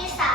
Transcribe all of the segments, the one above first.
ลูกตั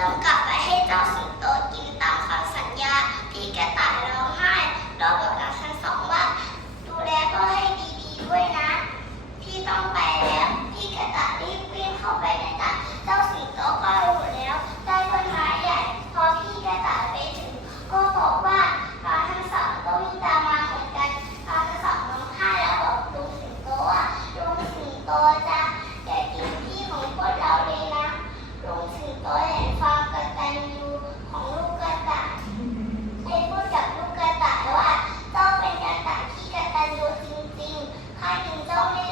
จงกลับไปให้เจ้าสิงโตกินตามคำสัญญา พี่กระต่ายร้องไห้ร้องบอกกับทั้งสองว่า ดูแลพ่อให้ดีๆด้วยนะ พี่ต้องไปแล้ว พี่กระต่ายรีบวิ่งเข้าไปในตาเจ้าสิงโตก็รู้แล้วได้ต้นไม้ใหญ่ พอพี่กระต่ายไปถึง ก็บอกว่าพาทั้งสองก็วิ่งตามมาเหมือนกันพาทั้งสองร้องไห้แล้วบอกดูงสิงโตว่าลุสิงโตจะอย่กินพี่ของพวกเรา जाऊ